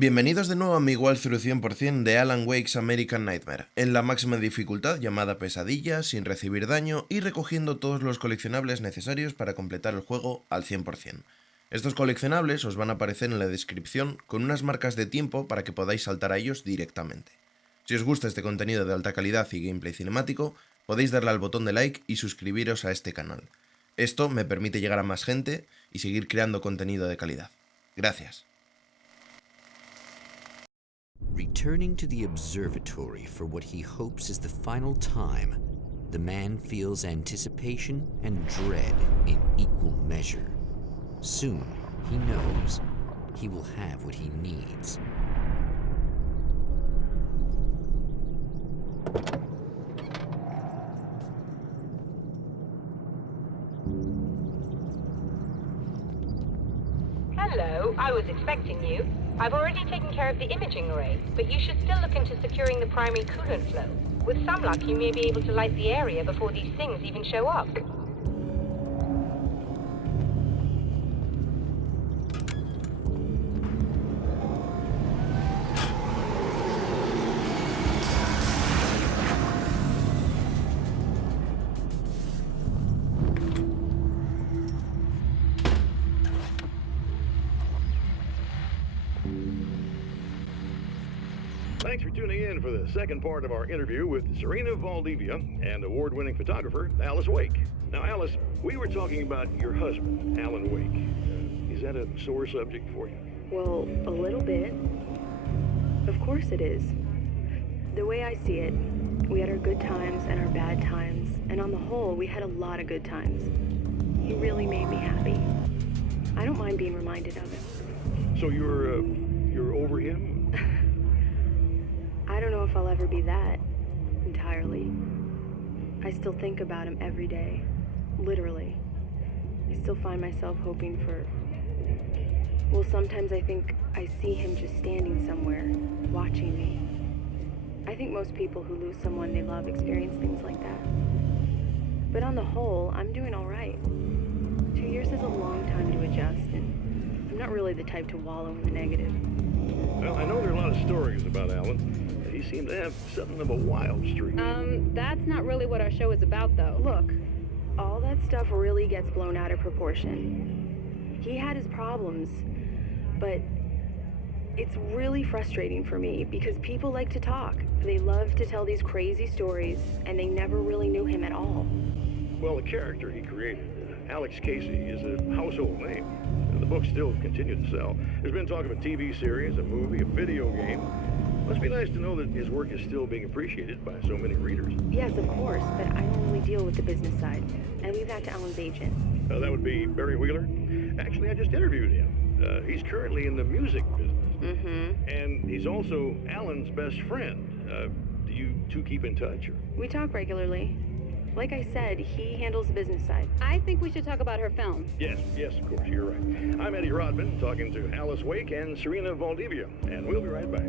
Bienvenidos de nuevo a mi walkthrough 100% de Alan Wake's American Nightmare, en la máxima dificultad llamada Pesadilla, sin recibir daño y recogiendo todos los coleccionables necesarios para completar el juego al 100%. Estos coleccionables os van a aparecer en la descripción con unas marcas de tiempo para que podáis saltar a ellos directamente. Si os gusta este contenido de alta calidad y gameplay cinemático, podéis darle al botón de like y suscribiros a este canal. Esto me permite llegar a más gente y seguir creando contenido de calidad. Gracias. Returning to the observatory for what he hopes is the final time, the man feels anticipation and dread in equal measure. Soon, he knows he will have what he needs. Hello, I was expecting you. I've already taken care of the imaging array, but you should still look into securing the primary coolant flow. With some luck, you may be able to light the area before these things even show up. Thanks for tuning in for the second part of our interview with Serena Valdivia and award-winning photographer Alice Wake. Now, Alice, we were talking about your husband, Alan Wake. Is that a sore subject for you? Well, a little bit. Of course it is. The way I see it, we had our good times and our bad times, and on the whole, we had a lot of good times. He really made me happy. I don't mind being reminded of it. So you're over him? I don't know if I'll ever be that, entirely. I still think about him every day, literally. I still find myself hoping for... Well, sometimes I think I see him just standing somewhere, watching me. I think most people who lose someone they love experience things like that. But on the whole, I'm doing all right. 2 years is a long time to adjust, and I'm not really the type to wallow in the negative. Well, I know there are a lot of stories about Alan. He seemed to have something of a wild streak. That's not really what our show is about, though. Look, all that stuff really gets blown out of proportion. He had his problems, but it's really frustrating for me because people like to talk. They love to tell these crazy stories, and they never really knew him at all. Well, the character he created, Alex Casey, is a household name. The books still continue to sell. There's been talk of a TV series, a movie, a video game. Must be nice to know that his work is still being appreciated by so many readers. Yes, of course, but I don't really deal with the business side. I leave that to Alan's agent. That would be Barry Wheeler. Actually, I just interviewed him. He's currently in the music business. Mm-hmm. And he's also Alan's best friend. Do you two keep in touch? Or? We talk regularly. Like I said, he handles the business side. I think we should talk about her film. Yes, of course, you're right. I'm Eddie Rodman, talking to Alice Wake and Serena Valdivia, and we'll be right back.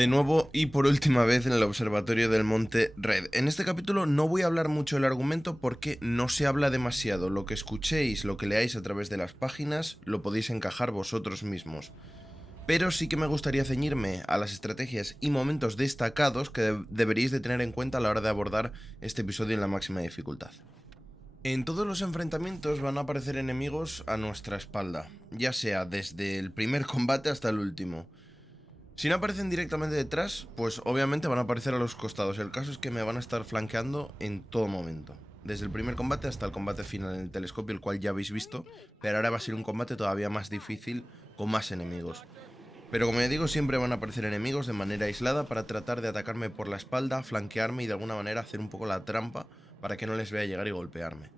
De nuevo y por última vez en el observatorio del Monte Red. En este capítulo no voy a hablar mucho del argumento porque no se habla demasiado. Lo que escuchéis, lo que leáis a través de las páginas, lo podéis encajar vosotros mismos. Pero sí que me gustaría ceñirme a las estrategias y momentos destacados que deberíais de tener en cuenta a la hora de abordar este episodio en la máxima dificultad. En todos los enfrentamientos van a aparecer enemigos a nuestra espalda, ya sea desde el primer combate hasta el último. Si no aparecen directamente detrás, pues obviamente van a aparecer a los costados. El caso es que me van a estar flanqueando en todo momento, desde el primer combate hasta el combate final en el telescopio, el cual ya habéis visto, pero ahora va a ser un combate todavía más difícil, con más enemigos. Pero como ya digo, siempre van a aparecer enemigos de manera aislada para tratar de atacarme por la espalda, flanquearme y de alguna manera hacer un poco la trampa para que no les vea llegar y golpearme.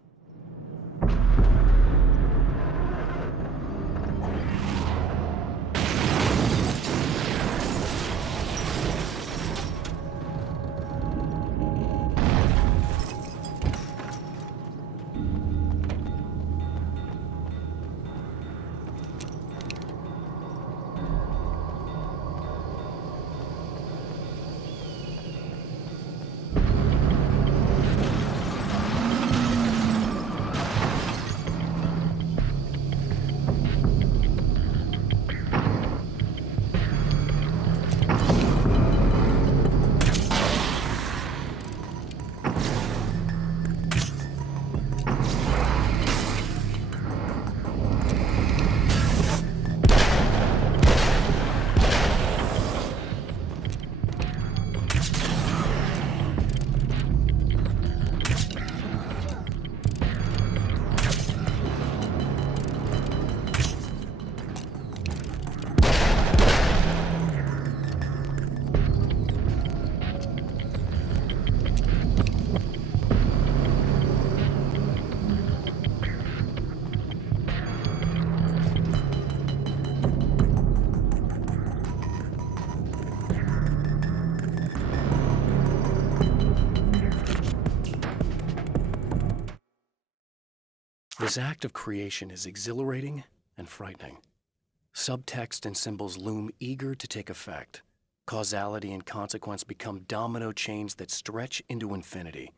This act of creation is exhilarating and frightening. Subtext and symbols loom eager to take effect. Causality and consequence become domino chains that stretch into infinity.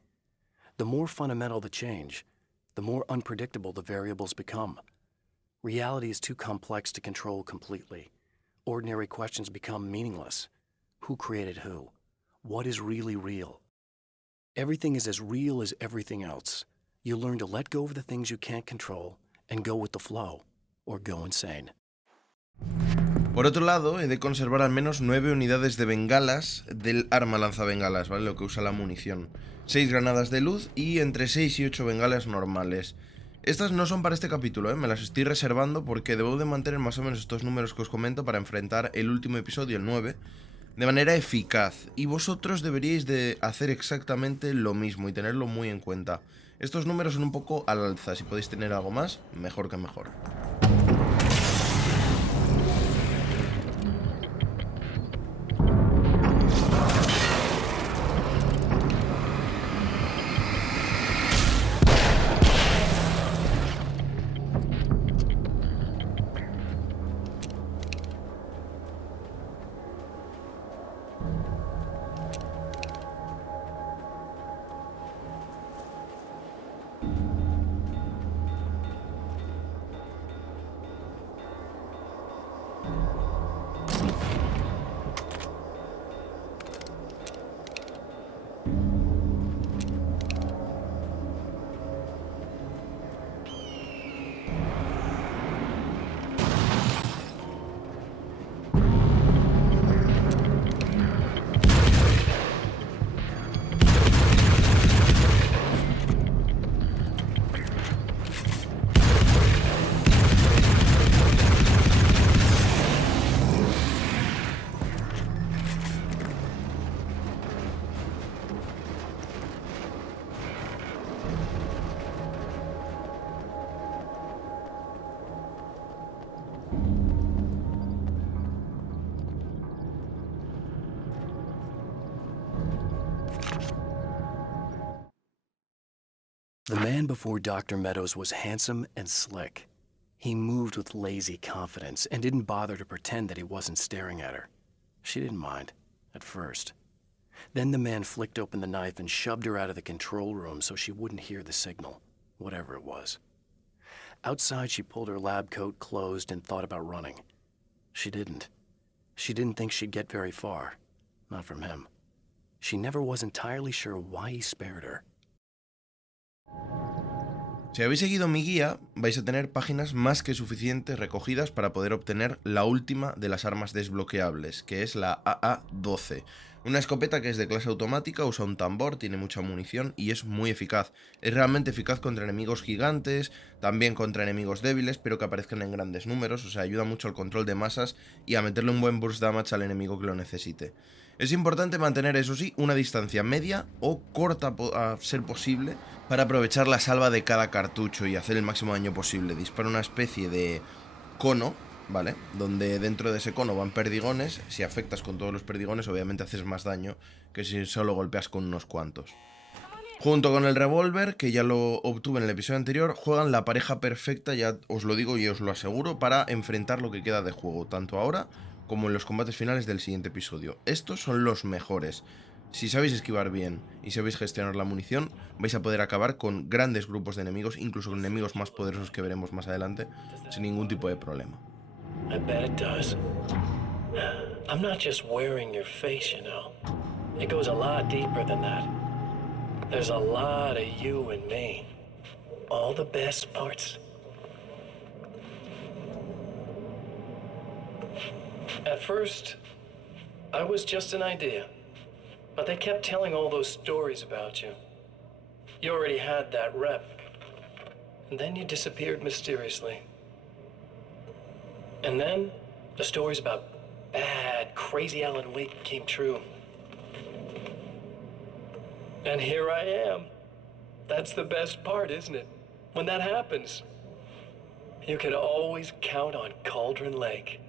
The more fundamental the change, the more unpredictable the variables become. Reality is too complex to control completely. Ordinary questions become meaningless. Who created who? What is really real? Everything is as real as everything else. You learn to let go of the things you can't control and go with the flow, or go insane. Por otro lado, he de conservar al menos 9 unidades de bengalas del arma lanzabengalas, ¿vale? Lo que usa la munición. 6 granadas de luz y entre 6 y 8 bengalas normales. Estas no son para este capítulo, ¿eh? Me las estoy reservando porque debo de mantener más o menos estos números que os comento para enfrentar el último episodio, el 9, de manera eficaz. Y vosotros deberíais de hacer exactamente lo mismo y tenerlo muy en cuenta. Estos números son un poco al alza, si podéis tener algo más, mejor que mejor. The man before Dr. Meadows was handsome and slick. He moved with lazy confidence and didn't bother to pretend that he wasn't staring at her. She didn't mind. at first. Then the man flicked open the knife and shoved her out of the control room so she wouldn't hear the signal, whatever it was. Outside, she pulled her lab coat closed and thought about running. She didn't. She didn't think she'd get very far. Not from him. She never was entirely sure why he spared her. Si habéis seguido mi guía, vais a tener páginas más que suficientes recogidas para poder obtener la última de las armas desbloqueables, que es la AA-12. Una escopeta que es de clase automática, usa un tambor, tiene mucha munición y es muy eficaz. Es realmente eficaz contra enemigos gigantes, también contra enemigos débiles, pero que aparezcan en grandes números, o sea, ayuda mucho al control de masas y a meterle un buen burst damage al enemigo que lo necesite. Es importante mantener, eso sí, una distancia media o corta a ser posible para aprovechar la salva de cada cartucho y hacer el máximo daño posible. Dispara una especie de cono, ¿vale? Donde dentro de ese cono van perdigones. Si afectas con todos los perdigones, obviamente haces más daño que si solo golpeas con unos cuantos. Junto con el revólver, que ya lo obtuve en el episodio anterior, juegan la pareja perfecta, ya os lo digo y os lo aseguro, para enfrentar lo que queda de juego, tanto ahora como en los combates finales del siguiente episodio. Estos son los mejores. Si sabéis esquivar bien y sabéis gestionar la munición, vais a poder acabar con grandes grupos de enemigos, incluso con enemigos más poderosos que veremos más adelante, sin ningún tipo de problema. I bet it does. I'm not just wearing your face, you know. It goes a lot deeper than that. There's a lot of you and me. All the best parts. At first, I was just an idea. But they kept telling all those stories about you. You already had that rep. And then you disappeared mysteriously. And then, the stories about bad, crazy Alan Wake came true. And here I am. That's the best part, isn't it? When that happens, you can always count on Cauldron Lake.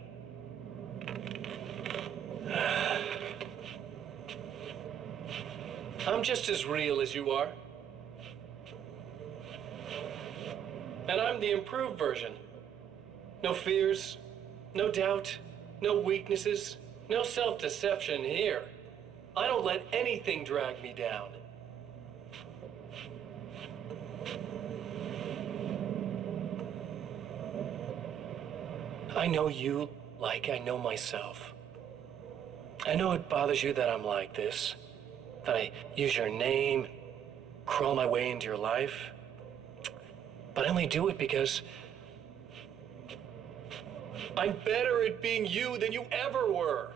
I'm just as real as you are. And I'm the improved version. No fears, no doubt, no weaknesses, no self-deception here. I don't let anything drag me down. I know you like I know myself. I know it bothers you that I'm like this, that I use your name, crawl my way into your life. But I only do it because I'm better at being you than you ever were.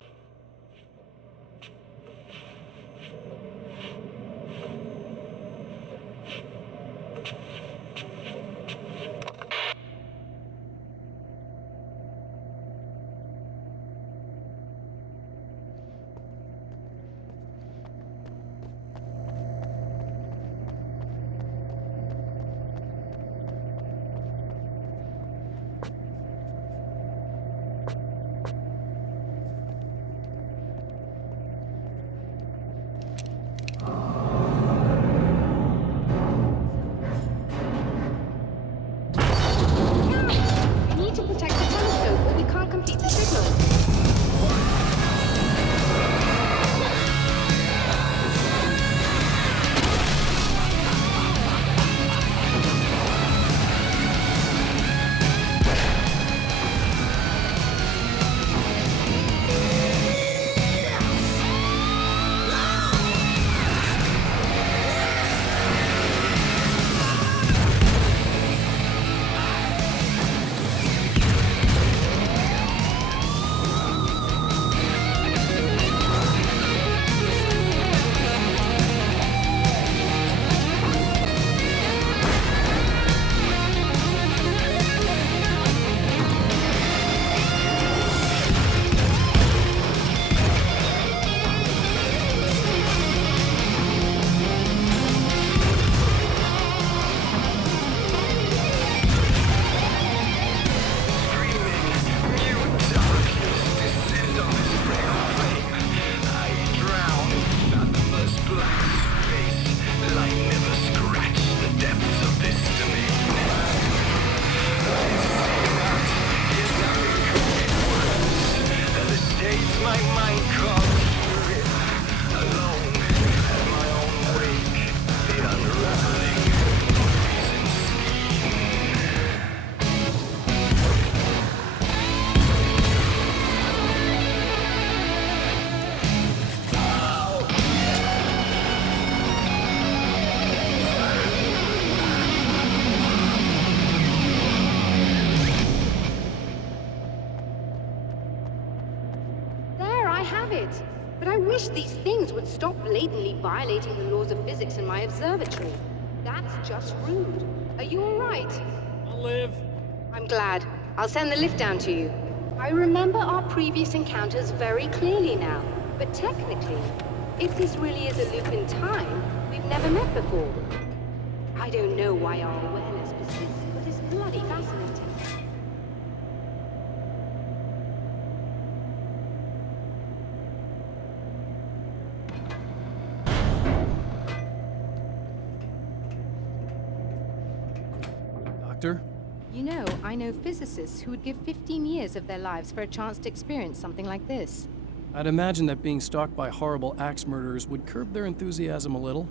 wish these things would stop blatantly violating the laws of physics in my observatory. That's just rude. Are you all right? I'll live. I'm glad. I'll send the lift down to you. I remember our previous encounters very clearly now, but technically, if this really is a loop in time, we've never met before. I don't know why our awareness persists, but it's bloody fascinating. Doctor? You know, I know physicists who would give 15 years of their lives for a chance to experience something like this. I'd imagine that being stalked by horrible axe murderers would curb their enthusiasm a little.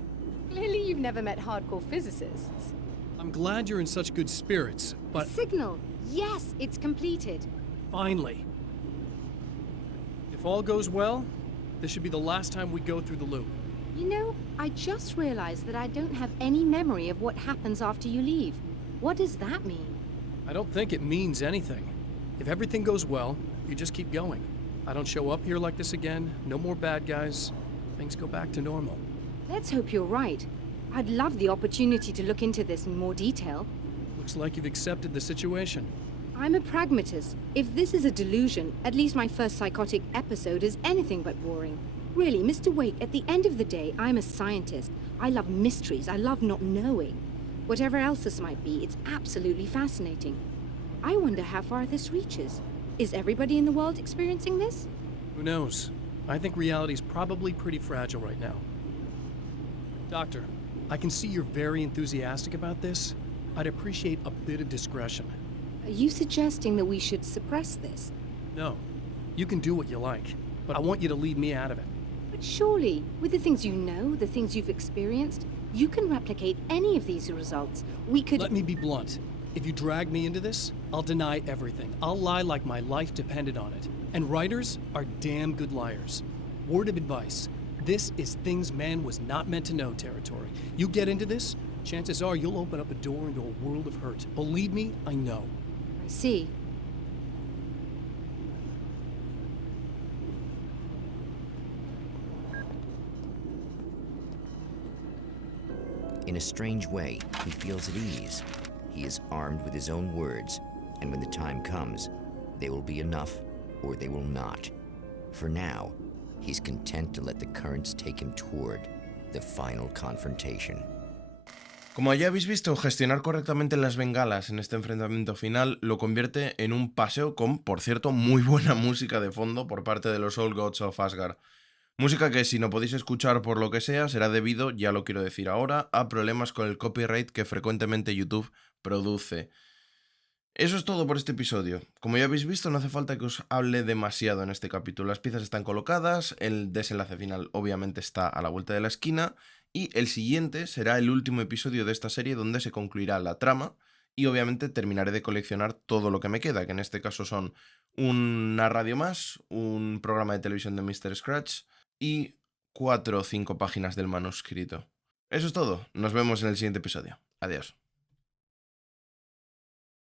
Clearly you've never met hardcore physicists. I'm glad you're in such good spirits, but Signal! Yes, it's completed. finally. If all goes well, this should be the last time we go through the loop. You know, I just realized that I don't have any memory of what happens after you leave. What does that mean? I don't think it means anything. If everything goes well, you just keep going. I don't show up here like this again, no more bad guys. Things go back to normal. Let's hope you're right. I'd love the opportunity to look into this in more detail. Looks like you've accepted the situation. I'm a pragmatist. If this is a delusion, at least my first psychotic episode is anything but boring. Really, Mr. Wake, at the end of the day, I'm a scientist. I love mysteries. I love not knowing. Whatever else this might be, it's absolutely fascinating. I wonder how far this reaches. Is everybody in the world experiencing this? Who knows? I think reality's probably pretty fragile right now. Doctor, I can see you're very enthusiastic about this. I'd appreciate a bit of discretion. Are you suggesting that we should suppress this? No, you can do what you like, but I want you to leave me out of it. But surely, with the things you know, the things you've experienced, you can replicate any of these results. We could— Let me be blunt. If you drag me into this, I'll deny everything. I'll lie like my life depended on it. And writers are damn good liars. Word of advice. This is things man was not meant to know territory. You get into this, chances are you'll open up a door into a world of hurt. Believe me, I know. I see. In a strange way, he feels at ease. He is armed with his own words, and when the time comes, they will be enough or they will not. For now, he's content to let the currents take him toward the final confrontation. Como ya habéis visto, gestionar correctamente las bengalas en este enfrentamiento final lo convierte en un paseo con, por cierto, muy buena música de fondo por parte de los Old Gods of Asgard. Música que, si no podéis escuchar por lo que sea, será debido, ya lo quiero decir ahora, a problemas con el copyright que frecuentemente YouTube produce. Eso es todo por este episodio. Como ya habéis visto, no hace falta que os hable demasiado en este capítulo. Las piezas están colocadas, el desenlace final obviamente está a la vuelta de la esquina, y el siguiente será el último episodio de esta serie donde se concluirá la trama, y obviamente terminaré de coleccionar todo lo que me queda, que en este caso son una radio más, un programa de televisión de Mr. Scratch y 4 o 5 páginas del manuscrito. Eso es todo. Nos vemos en el siguiente episodio. Adiós.